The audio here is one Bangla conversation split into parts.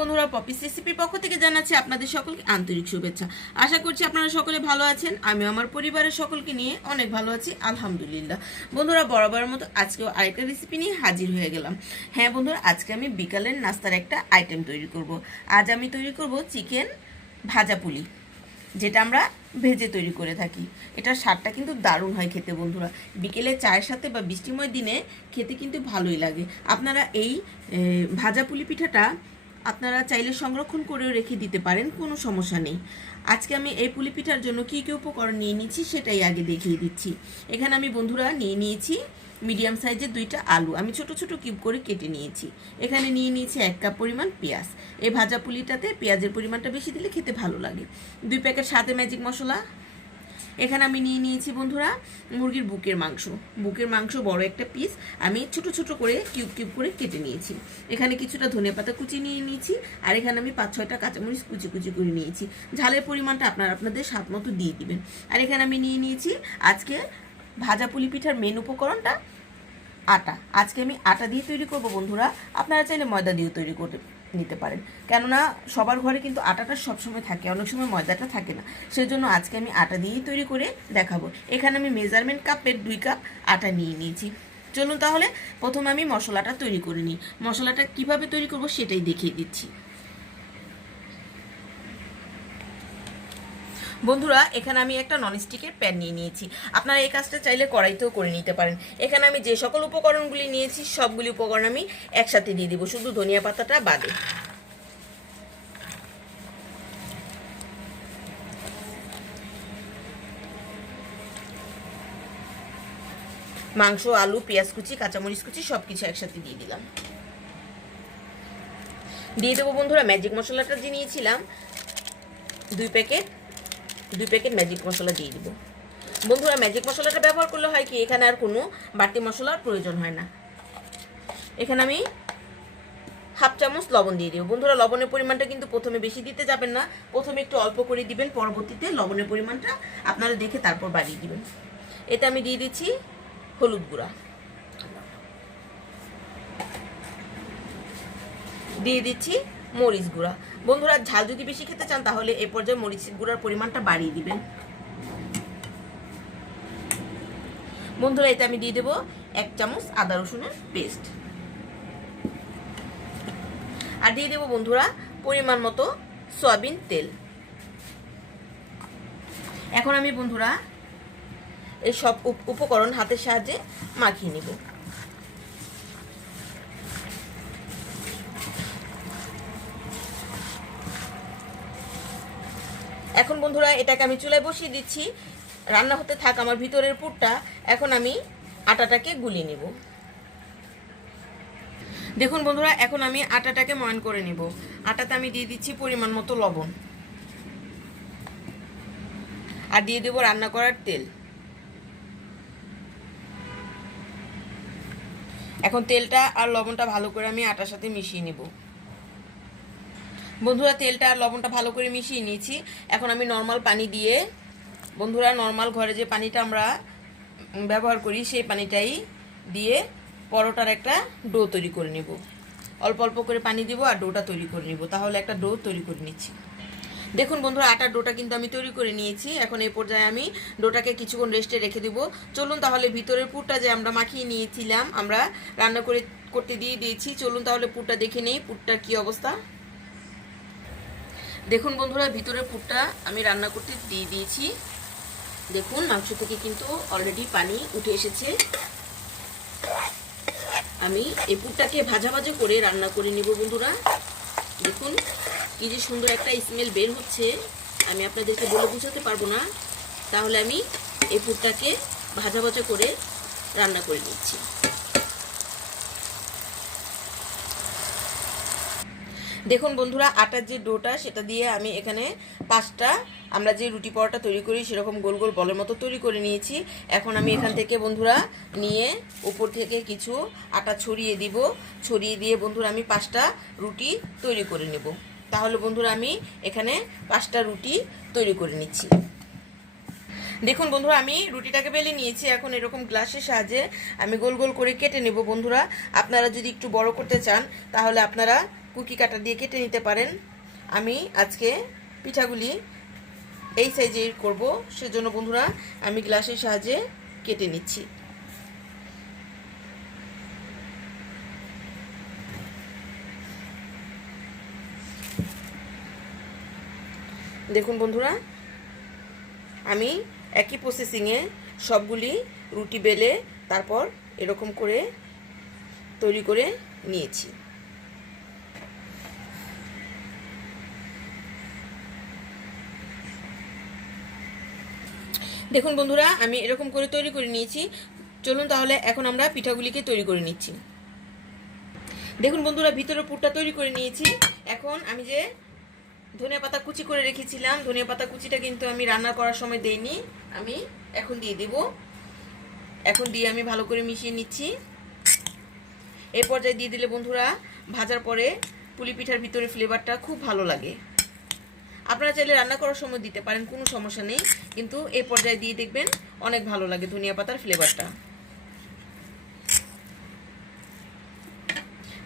বন্ধুরা পপিস রেসিপির পক্ষ থেকে জানাচ্ছি আপনাদের সকলকে আন্তরিক শুভেচ্ছা। আশা করছি আপনারা সকলে ভালো আছেন। আমি আমার পরিবারের সকলকে নিয়ে অনেক ভালো আছি, আলহামদুলিল্লাহ। বন্ধুরা, বরাবরের মতো আজকেও আরেকটা রেসিপি নিয়ে হাজির হয়ে গেলাম। হ্যাঁ বন্ধুরা, আজকে আমি বিকালের নাস্তার একটা আইটেম তৈরি করব। আজ আমি তৈরি করব চিকেন ভাজা পুলি, যেটা আমরা ভেজে তৈরি করে থাকি। এটার স্বাদটা কিন্তু দারুণ হয় খেতে বন্ধুরা। বিকেলে চায়ের সাথে বা বৃষ্টিময় দিনে খেতে কিন্তু ভালোই লাগে। আপনারা এই ভাজা পুলি পিঠাটা আপনারা চাইলে সংরক্ষণ করেও রেখে দিতে পারেন, কোনো সমস্যা নেই। আজকে আমি এই পুলি পিঠার জন্য কী কী উপকরণ নিয়ে নিচ্ছি সেটাই আগে দেখিয়ে দিচ্ছি। এখানে আমি বন্ধুরা নিয়ে নিয়েছি মিডিয়াম সাইজের দুইটা আলু। আমি ছোট ছোট কিউব করে কেটে নিয়েছি। এখানে নিয়ে নিয়েছি এক কাপ পরিমাণ পেঁয়াজ। এই ভাজা পুলিটাতে পেঁয়াজের পরিমাণটা বেশি দিলে খেতে ভালো লাগে। দুই প্যাকেট সাথে ম্যাজিক মশলা এখানে আমি নিয়ে নিয়েছি বন্ধুরা মুরগির বুকের মাংস। বুকের মাংস বড় একটা পিস আমি ছোট ছোট করে কিউব কিউব করে কেটে নিয়েছি। এখানে কিছুটা ধনে পাতা কুচি নিয়ে নিয়েছি আর এখানে আমি পাঁচ ছয়টা কাঁচামরিচ কুচি কুচি করে নিয়েছি। ঝালের পরিমাণটা আপনারা আপনাদের স্বাদ মতো দিয়ে দিবেন। আর এখানে আমি নিয়ে নিয়েছি আজকে ভাজা পুলি পিঠার মেন উপকরণটা আটা। আজকে আমি আটা দিয়ে তৈরি করব বন্ধুরা। আপনারা চাইলে ময়দা দিয়েও তৈরি করতে নিতে পারেন। কেননা সবার ঘরে কিন্তু আটাটা সবসময় থাকে, অনেক সময় ময়দাটা থাকে না। সেই জন্য আজকে আমি আটা দিয়েই তৈরি করে দেখাবো। এখানে আমি মেজারমেন্ট কাপের দুই কাপ আটা নিয়ে নিয়েছি। চলুন তাহলে প্রথমে আমি মশলাটা তৈরি করে নিই। মশলাটা কীভাবে তৈরি করব সেটাই দেখিয়ে দিচ্ছি। বন্ধুরা, এখানে আমি একটা ননস্টিকের প্যান নিয়ে নিয়েছি। আপনারা এই কাজটা চাইলে কড়াইতেও করে নিতে পারেন। এখানে আমি যে সকল উপকরণগুলি নিয়েছি, সবগুলি উপকরণ আমি একসাথে দিয়ে দিব। শুধু ধনিয়া পাতাটা বাদে। মাংস, আলু, পেঁয়াজ কুচি, কাঁচামরিচ কুচি সব কিছু একসাথে দিয়ে দিলাম। দিয়ে দেবো বন্ধুরা ম্যাজিক মশলাটা যে নিয়েছিলাম, দুই প্যাকেট দুই প্যাকেট ম্যাজিক মশলা দিয়ে দিব। বন্ধুরা ম্যাজিক মশলাটা ব্যবহার করলে হয় কি, এখানে আর কোনো বাড়তি মশলার প্রয়োজন হয় না। এখানে আমি হাফ চামচ লবণ দিয়ে দিব। বন্ধুরা, লবণের পরিমাণটা কিন্তু প্রথমে বেশি দিতে যাবেন না। প্রথমে একটু অল্প করে দিবেন, পরবর্তীতে লবণের পরিমাণটা আপনারা দেখে তারপর বাড়িয়ে দিবেন। এতে আমি দিয়ে দিচ্ছি হলুদ গুঁড়া। দিয়ে দিচ্ছি মরিচ গুঁড়া। বন্ধুরা, ঝাল যদি বেশি খেতে চান, তাহলে এ পর্যায়ে মরিচ গুঁড়ার পরিমাণটা বাড়িয়ে দিবেন। বন্ধুরা, এতে আমি দিয়ে দেবো এক চামচ আদা রসুনের পেস্ট। আর দিয়ে দেবো বন্ধুরা, পরিমাণ মতো সয়াবিন তেল। এখন আমি বন্ধুরা, এই সব উপ- উপকরণ হাতের সাহায্যে মাখিয়ে নেব। এখন বন্ধুরা, এটাকে আমি চুলায় বসিয়ে দিচ্ছি। রান্না হতে থাক আমার ভিতরের পুরটা। এখন আমি আটাটাকে গুলি নেব। দেখুন বন্ধুরা, এখন আমি আটাটাকে ময়ন করে নেব। আটাতে আমি দিয়ে দিচ্ছি পরিমাণ মতো লবণ। আর দিয়ে দেবো রান্না করার তেল। এখন তেলটা আর লবণটা ভালো করে আমি আটার সাথে মিশিয়ে নেব। বন্ধুরা, তেলটা আর লবণটা ভালো করে মিশিয়ে নিয়েছি। এখন আমি নর্মাল পানি দিয়ে, বন্ধুরা নর্মাল ঘরে যে পানিটা আমরা ব্যবহার করি, সেই পানিটাই দিয়ে পরোটার একটা ডো তৈরি করে নেব। অল্প অল্প করে পানি দিব আর ডোটা তৈরি করে নিব। তাহলে একটা ডো তৈরি করে নিচ্ছি। দেখুন বন্ধুরা আটার ডোটা কিন্তু আমি তৈরি করে নিয়েছি। এখন এই পর্যায়ে আমি ডোটাকে কিছুক্ষণ রেস্টে রেখে দিব। চলুন তাহলে ভিতরের পুরটা যে আমরা মাখিয়ে নিয়েছিলাম, আমরা রান্না করে, করতে দিয়ে দিয়েছি। চলুন তাহলে পুরটা দেখে নেই, পুরটার কি অবস্থা? দেখুন বন্ধুরা, ভিতরের পুরটা আমি রান্না করতে দিয়ে দিয়েছি। দেখুন, মাংস থেকে কিন্তু অলরেডি পানি উঠে এসেছে। আমি এই পুরটাকে ভাজা ভাজা করে রান্না করে নিব বন্ধুরা। দেখুন, কি যে সুন্দর একটা স্মেল বের হচ্ছে। আমি আপনাদেরকে বলে বুঝাতে পারব না। তাহলে আমি এই পুরটাকে ভাজা ভাজা করে রান্না করে নিচ্ছি। দেখুন বন্ধুরা, আটার যে ডোটা, সেটা দিয়ে আমি এখানে পাঁচটা, আমরা যে রুটি পরোটা তৈরি করি, সেরকম গোল গোল বলের মতো তৈরি করে নিয়েছি। এখন আমি এখান থেকে বন্ধুরা নিয়ে উপর থেকে কিছু আটা ছড়িয়ে দিব। ছড়িয়ে দিয়ে বন্ধুরা আমি পাঁচটা রুটি তৈরি করে নেব। তাহলে বন্ধুরা আমি এখানে পাঁচটা রুটি তৈরি করে নিচ্ছি। দেখুন বন্ধুরা, আমি রুটিটাকে বেলে নিয়েছি। এখন এরকম গ্লাসের সাহায্যে আমি গোল গোল করে কেটে নেব বন্ধুরা। আপনারা যদি একটু বড় করতে চান, তাহলে আপনারা কুকি কাটা দিয়ে কেটে নিতে পারেন। আমি আজকে পিঠাগুলি এই সাইজের করব। সেজন্য বন্ধুরা, আমি গ্লাসের সাহায্যে কেটে নিচ্ছি। দেখুন বন্ধুরা, আমি একই প্রসেসিংয়ে সবগুলি রুটি বেলে তারপর এরকম করে তৈরি করে নিয়েছি। দেখুন বন্ধুরা, আমি এরকম করে তৈরি করে নিয়েছি। চলুন তাহলে এখন আমরা পিঠাগুলিকে তৈরি করে নিচ্ছি। দেখুন বন্ধুরা ভিতরে পুরটা তৈরি করে নিয়েছি। এখন আমি যে ধনিয়া পাতা কুচি করে রেখেছিলাম, ধনিয়া পাতা কুচিটা কিন্তু আমি রান্না করার সময় দেইনি। আমি এখন দিয়ে দিব। এখন দিয়ে আমি ভালো করে মিশিয়ে নিচ্ছি। এই পর্যায়ে দিয়ে দিলে বন্ধুরা, ভাজার পরে পুলি পিঠার ভিতরে ফ্লেভারটা খুব ভালো লাগে। আপনারা চাইলে রান্না করার সময় দিতে পারেন, কোনো সমস্যা নেই। কিন্তু এই পর্যায়ে দিয়ে দেখবেন অনেক ভালো লাগে ধনিয়া পাতার ফ্লেভারটা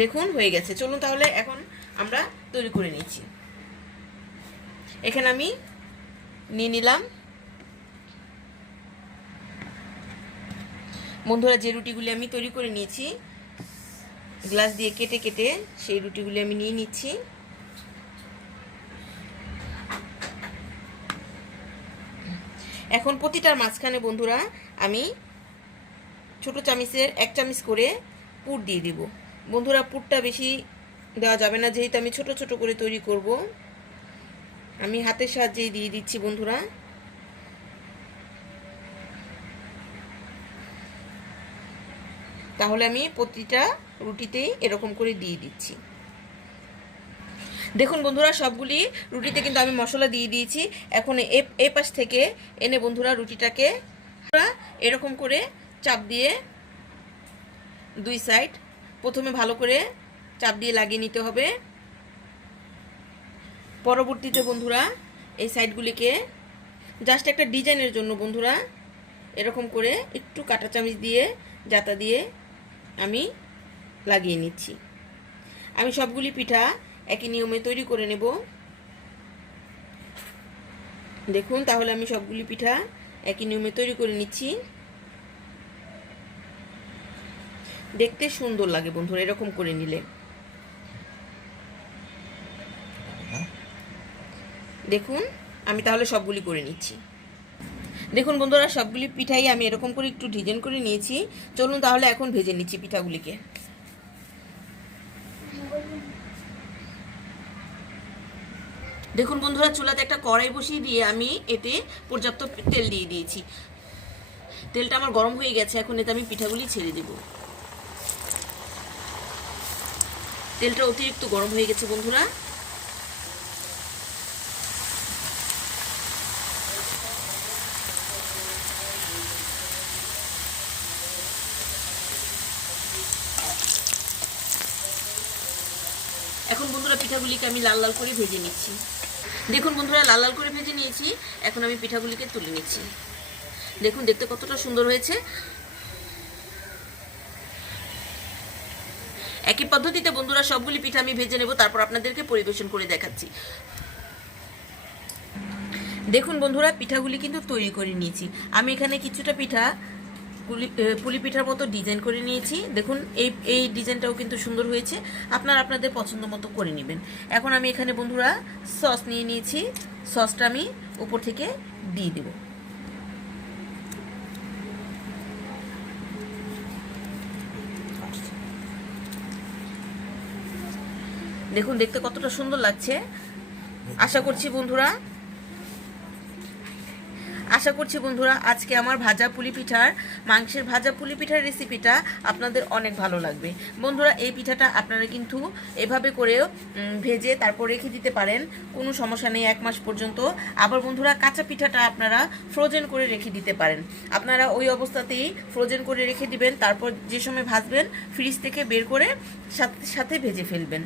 দেখুন, হয়ে গেছে। চলুন তাহলে এখন আমরা তৈরি করে নিচ্ছি। এখানে আমি নিয়ে নিলাম। বন্ধুরা, যে রুটিগুলি আমি তৈরি করে নিয়েছি, গ্লাস দিয়ে কেটে কেটে সেই রুটিগুলি আমি নিয়ে নিচ্ছি। এখন প্রতিটার মাঝখানে বন্ধুরা আমি ছোট চামিচের এক চামিচ করে পুর দিয়ে দিব। বন্ধুরা, পুরটা বেশি দেওয়া যাবে না, যেহেতু আমি ছোট ছোট করে তৈরি করব। আমি হাতের সাহায্যেই দিয়ে দিচ্ছি বন্ধুরা। তাহলে আমি প্রতিটা রুটিতেই এরকম করে দিয়ে দিচ্ছি। দেখুন বন্ধুরা, সবগুলি রুটিতে কিন্তু আমি মশলা দিয়ে দিয়েছি। এখন এ পাশ থেকে এনে বন্ধুরা রুটিটাকে এরকম করে চাপ দিয়ে দুই সাইড প্রথমে ভালো করে চাপ দিয়ে লাগিয়ে নিতে হবে। পরবর্তীতে বন্ধুরা এই সাইডগুলিকে জাস্ট একটা ডিজাইনের জন্য বন্ধুরা এরকম করে একটু কাটা চামিচ দিয়ে জাতা দিয়ে আমি লাগিয়ে নিচ্ছি। আমি সবগুলি পিঠা একই নিয়মে তৈরি করে নেব। দেখুন, তাহলে আমি সবগুলি পিঠা একই নিয়মে তৈরি করে নিচ্ছি। দেখতে সুন্দর লাগে বন্ধুরা, এরকম করে নিলে। দেখুন, আমি তাহলে সবগুলি করে নিচ্ছি। দেখুন বন্ধুরা, সবগুলি পিঠাই আমি এরকম করে একটু ডিজাইন করে নিয়েছি। চলুন তাহলে এখন ভেজে নিচ্ছি পিঠাগুলিকে। দেখুন বন্ধুরা, চুলাতে একটা কড়াই বসিয়ে দিয়ে আমি এতে পর্যাপ্ত তেল দিয়ে দিয়েছি। তেলটা আমার গরম হয়ে গেছে, এখন এতে আমি পিঠাগুলি ছেড়ে দেব। তেলটা অতিরিক্ত গরম হয়ে গেছে বন্ধুরা। এখন বন্ধুরা, পিঠাগুলিকে আমি লাল লাল করে ভেজে নিচ্ছি। দেখুন বন্ধুরা, লাল লাল করে ভেজে নিয়েছি। এখন আমি পিঠাগুলিকে তুলে নিচ্ছি। দেখুন, দেখতে কতটা সুন্দর হয়েছে। একই পদ্ধতিতে বন্ধুরা, সবগুলি পিঠা আমি ভেজে নেব, তারপর আপনাদেরকে পরিবেশন করে দেখাচ্ছি। দেখুন বন্ধুরা, পিঠাগুলি কিন্তু তৈরি করে নিয়েছি। আমি এখানে কিছুটা পিঠা পুলি পিঠার মতো ডিজাইন করে নিয়েছি। দেখুন, এই এই ডিজাইনটাও কিন্তু সুন্দর হয়েছে। আপনারা আপনাদের পছন্দ মতো করে নেবেন। এখন আমি এখানে বন্ধুরা সস নিয়ে নিয়েছি। সসটা আমি উপর থেকে দিয়ে দেব। দেখুন, দেখতে কতটা সুন্দর লাগছে। আশা করছি বন্ধুরা আশা করছি বন্ধুরা, আজকে আমার ভাজা পুলি পিঠার, মাংসের ভাজা পুলি পিঠার রেসিপিটা আপনাদের অনেক ভালো লাগবে। বন্ধুরা, এই পিঠাটা আপনারা কিন্তু এভাবে করেও ভেজে তারপর রেখে দিতে পারেন, কোনো সমস্যা নেই, এক মাস পর্যন্ত। আবার বন্ধুরা, কাঁচা পিঠাটা আপনারা ফ্রোজেন করে রেখে দিতে পারেন। আপনারা ওই অবস্থাতেই ফ্রোজেন করে রেখে দিবেন, তারপর যে সময় ভাজবেন ফ্রিজ থেকে বের করে সাথে সাথে ভেজে ফেলবেন।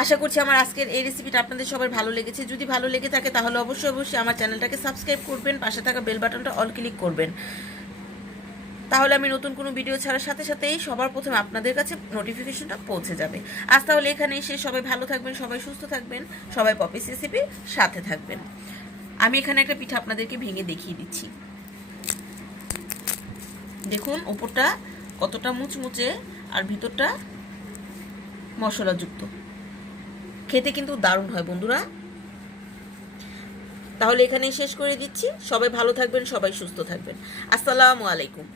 আশা করছি আমার আজকের এই রেসিপিটা আপনাদের সবার ভালো লেগেছে। যদি ভালো লেগে থাকে তাহলে অবশ্যই অবশ্যই আমার চ্যানেলটাকে সাবস্ক্রাইব করবেন, পাশে থাকা বেল বাটনটা অল ক্লিক করবেন। তাহলে আমি নতুন কোনো ভিডিও ছাড়ার সাথে সাথেই সবার প্রথমে আপনাদের কাছে নোটিফিকেশনটা পৌঁছে যাবে। আজ তাহলে এখানে এসে সবাই ভালো থাকবেন, সবাই সুস্থ থাকবেন, সবাই পপিস রেসিপির সাথে থাকবেন। আমি এখানে একটা পিঠা আপনাদেরকে ভেঙে দেখিয়ে দিচ্ছি। দেখুন, ওপরটা কতটা মুচমুচে আর ভিতরটা মশলাযুক্ত। খেতে কিন্তু দারুণ হয় বন্ধুরা। তাহলে এখানেই শেষ করে দিচ্ছি। সবাই ভালো থাকবেন, সবাই সুস্থ থাকবেন। আসসালামু আলাইকুম।